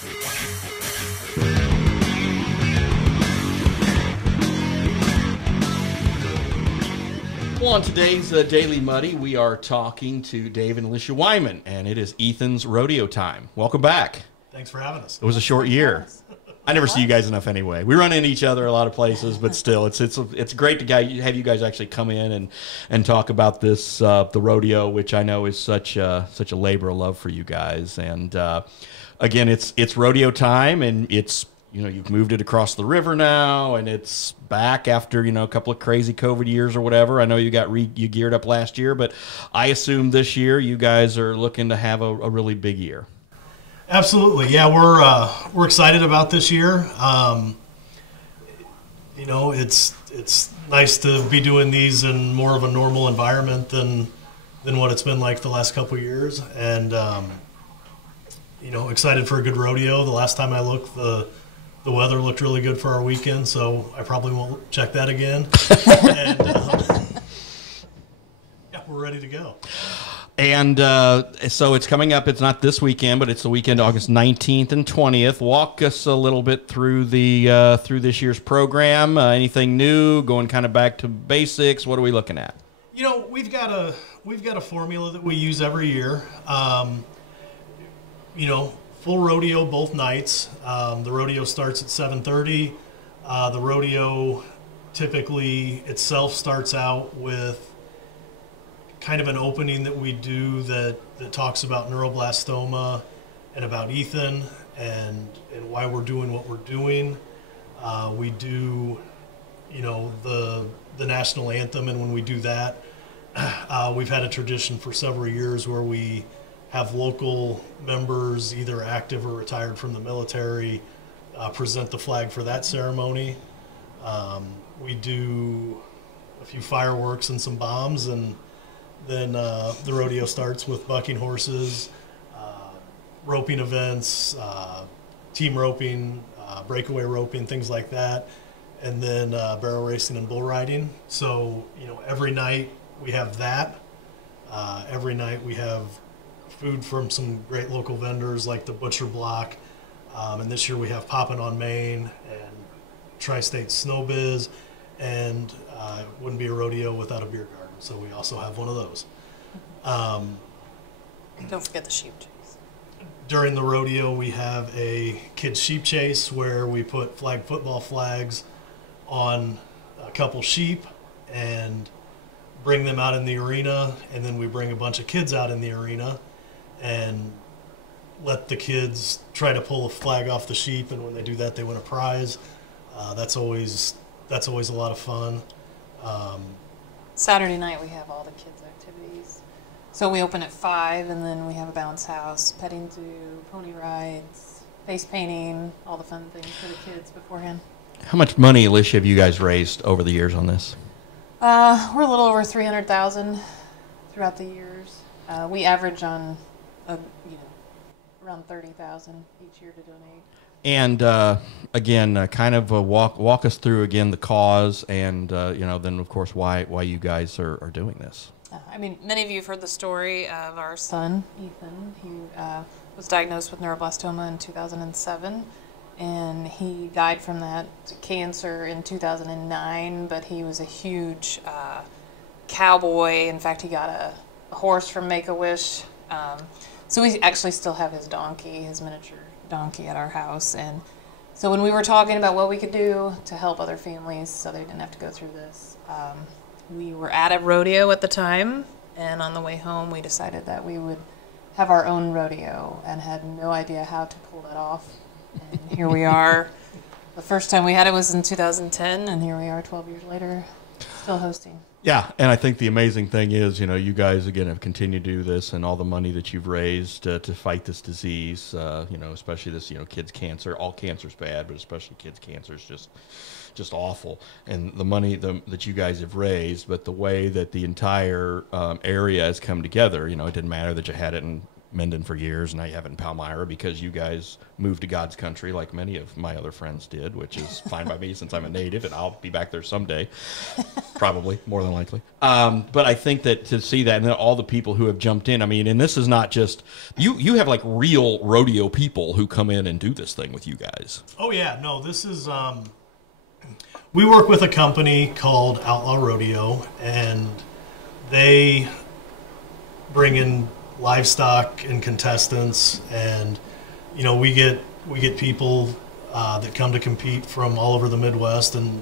Well, on today's Daily Muddy, we are talking to Dave and Alicia Wyman, and it is Ethan's rodeo time. Welcome back. Thanks for having us. It was a short year. I never see you guys enough anyway. We run into each other a lot of places, but still, it's great to have you guys actually come in and talk about this the rodeo, which I know is such a labor of love for you guys. And again, it's rodeo time, and it's you've moved it across the river now, and it's back after a couple of crazy COVID years or whatever. I know you geared up last year, but I assume this year you guys are looking to have a really big year. Absolutely, yeah. We're excited about this year. It's nice to be doing these in more of a normal environment than what it's been like the last couple of years, and excited for a good rodeo. The last time I looked, the weather looked really good for our weekend, so I probably won't check that again. And yeah, we're ready to go. And so it's coming up. It's not this weekend, but it's the weekend, August 19th and 20th. Walk us a little bit through through this year's program. Anything new? Going kind of back to basics. What are we looking at? We've got a formula that we use every year. Full rodeo both nights. The rodeo starts at 7:30. The rodeo typically itself starts out with kind of an opening that we do that talks about neuroblastoma and about Ethan and why we're doing what we're doing. We do, the national anthem, and when we do that, we've had a tradition for several years where we have local members, either active or retired from the military, present the flag for that ceremony. We do a few fireworks and some bombs, and then the rodeo starts with bucking horses, roping events, team roping, breakaway roping, things like that, and then barrel racing and bull riding. So, every night we have that. Every night we have food from some great local vendors like the Butcher Block, and this year we have Poppin' on Main and Tri-State Snow Biz, and it wouldn't be a rodeo without a beer garden, so we also have one of those. Don't forget the sheep chase. During the rodeo we have a kids sheep chase where we put flag football flags on a couple sheep and bring them out in the arena, and then we bring a bunch of kids out in the arena and let the kids try to pull a flag off the sheep, and when they do that, they win a prize. That's always a lot of fun. Saturday night we have all the kids' activities. So we open at 5, and then we have a bounce house, petting zoo, pony rides, face painting, all the fun things for the kids beforehand. How much money, Alicia, have you guys raised over the years on this? We're a little over $300,000 throughout the years. We average on around $30,000 each year to donate. And again, kind of walk us through again the cause, and then of course why you guys are doing this. Many of you have heard the story of our son Ethan. He was diagnosed with neuroblastoma in 2007, and he died from that cancer in 2009. But he was a huge cowboy. In fact, he got a horse from Make-A-Wish. So we actually still have his donkey, his miniature donkey, at our house. And so when we were talking about what we could do to help other families so they didn't have to go through this, we were at a rodeo at the time, and on the way home we decided that we would have our own rodeo, and had no idea how to pull that off. And here we are. The first time we had it was in 2010, and here we are 12 years later, still hosting. Yeah, and I think the amazing thing is, you guys, again, have continued to do this, and all the money that you've raised to fight this disease, especially this, kids' cancer. All cancer's bad, but especially kids' cancer is just awful. And the money that you guys have raised, but the way that the entire area has come together, it didn't matter that you had it in Minden for years, and now you have it in Palmyra because you guys moved to God's country like many of my other friends did, which is fine by me since I'm a native, and I'll be back there someday, probably, more than likely. But I think that to see that, and then all the people who have jumped in, I mean, and this is not just, you have like real rodeo people who come in and do this thing with you guys. Oh, yeah. No, this is, we work with a company called Outlaw Rodeo, and they bring in livestock and contestants, and you know, we get people that come to compete from all over the Midwest and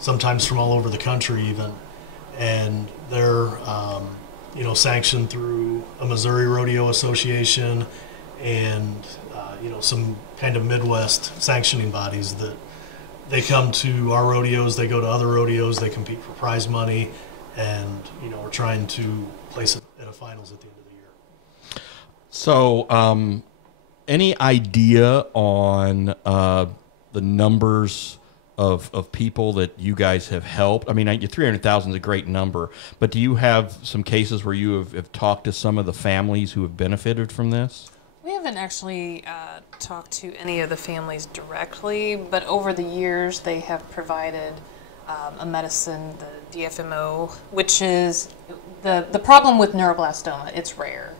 sometimes from all over the country even, and they're you know, sanctioned through a Missouri Rodeo Association and you know, some kind of Midwest sanctioning bodies that they come to our rodeos, they go to other rodeos, they compete for prize money, and you know, we're trying to place it at a finals at the end of the year. So, any idea on the numbers of people that you guys have helped? I mean, 300,000 is a great number, but do you have some cases where you have talked to some of the families who have benefited from this? We haven't actually talked to any of the families directly, but over the years they have provided a medicine, the DFMO, which is the problem with neuroblastoma. It's rare.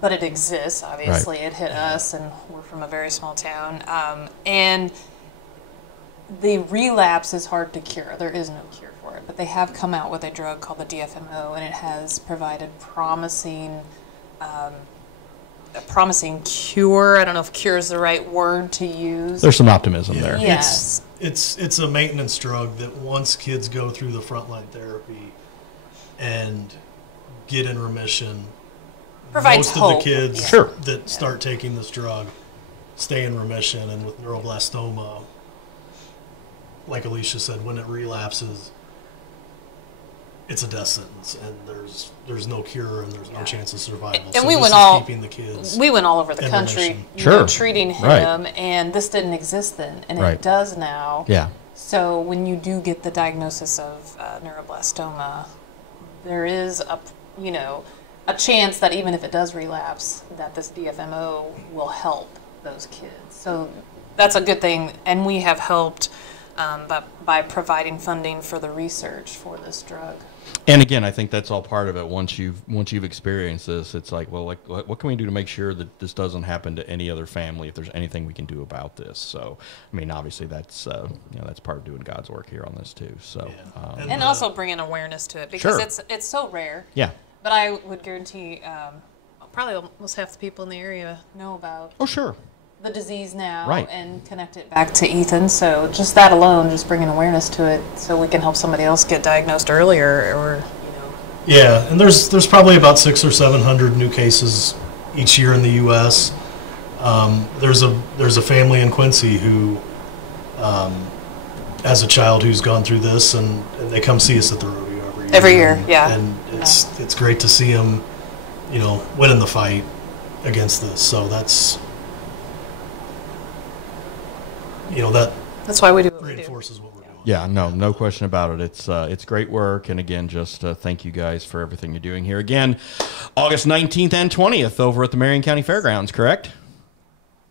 But it exists, obviously. Right. It hit us, and we're from a very small town. And the relapse is hard to cure. There is no cure for it. But they have come out with a drug called the DFMO, and it has provided promising cure. I don't know if cure is the right word to use. There's some optimism there. Yes. It's a maintenance drug that once kids go through the frontline therapy and get in remission, provides most hope. Of the kids that start taking this drug stay in remission. And with neuroblastoma, like Alicia said, when it relapses, it's a death sentence, and there's no cure and there's no chance of survival. And so we this went is keeping the kids. We went all over the country, treating him, and this didn't exist then, and it does now. Yeah. So when you do get the diagnosis of neuroblastoma, there is a chance that even if it does relapse, that this DFMO will help those kids. So that's a good thing, and we have helped by providing funding for the research for this drug. And again, I think that's all part of it. Once you've experienced this, it's like, well, like what can we do to make sure that this doesn't happen to any other family? If there's anything we can do about this, so I mean, obviously that's that's part of doing God's work here on this too. So and also bringing awareness to it because it's so rare. Yeah. But I would guarantee probably almost half the people in the area know about. Oh, sure. The disease now and connect it back to Ethan. So just that alone, just bringing awareness to it, so we can help somebody else get diagnosed earlier, or Yeah, and there's probably about 600 or 700 new cases each year in the U.S. There's a family in Quincy who has a child who's gone through this, and they come see us at the rodeo every year. And it's great to see them, winning the fight against this. So that's. That's why we do what reinforces what we're doing. Yeah, no question about it. It's great work, and again, just thank you guys for everything you're doing here. Again, August 19th and 20th over at the Marion County Fairgrounds, correct?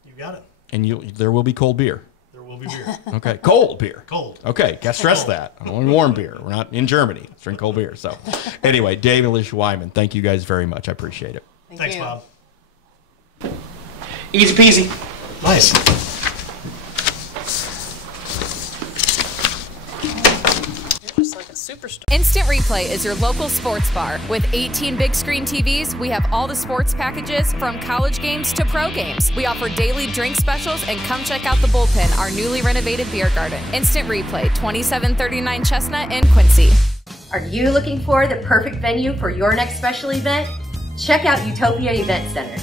You got it. And there will be cold beer. There will be beer. Okay, cold beer. Cold. Okay, got to stress that. I don't want warm beer. We're not in Germany. Let's drink cold beer. So, anyway, Dave and Alicia Wyman, thank you guys very much. I appreciate it. Thanks, Bob. Easy peasy. Nice. Instant Replay is your local sports bar. With 18 big screen TVs, we have all the sports packages from college games to pro games. We offer daily drink specials, and come check out the Bullpen, our newly renovated beer garden. Instant Replay, 2739 Chestnut in Quincy. Are you looking for the perfect venue for your next special event? Check out Utopia Event Center.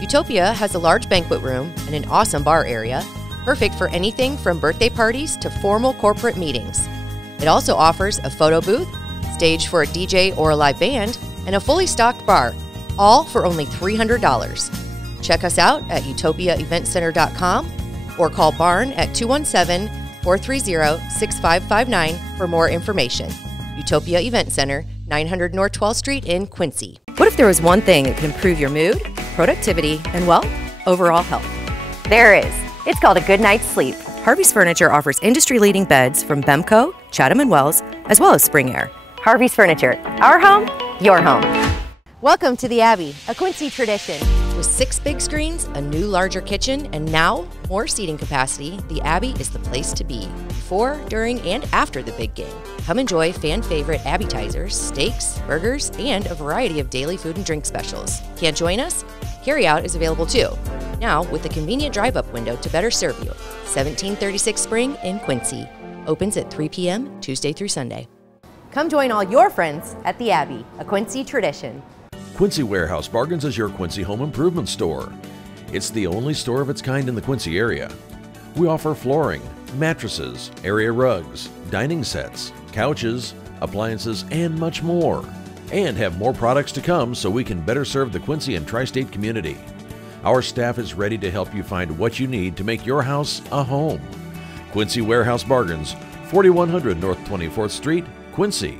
Utopia has a large banquet room and an awesome bar area, perfect for anything from birthday parties to formal corporate meetings. It also offers a photo booth, stage for a DJ or a live band, and a fully stocked bar, all for only $300. Check us out at utopiaeventcenter.com or call Barn at 217-430-6559 for more information. Utopia Event Center, 900 North 12th Street in Quincy. What if there was one thing that could improve your mood, productivity, and, well, overall health. There is. It's called a good night's sleep. Harvey's Furniture offers industry-leading beds from Bemco, Chatham & Wells, as well as Spring Air. Harvey's Furniture. Our home, your home. Welcome to the Abbey, a Quincy tradition. With 6 big screens, a new larger kitchen, and now more seating capacity, the Abbey is the place to be before, during, and after the big game. Come enjoy fan-favorite Abbeytizers, steaks, burgers, and a variety of daily food and drink specials. Can't join us? Carryout is available too. Now with a convenient drive-up window to better serve you. 1736 Spring in Quincy. Opens at 3 p.m. Tuesday through Sunday. Come join all your friends at the Abbey, a Quincy tradition. Quincy Warehouse Bargains is your Quincy home improvement store. It's the only store of its kind in the Quincy area. We offer flooring, mattresses, area rugs, dining sets, couches, appliances, and much more. And have more products to come so we can better serve the Quincy and tri-state community. Our staff is ready to help you find what you need to make your house a home. Quincy Warehouse Bargains, 4100 North 24th Street, Quincy.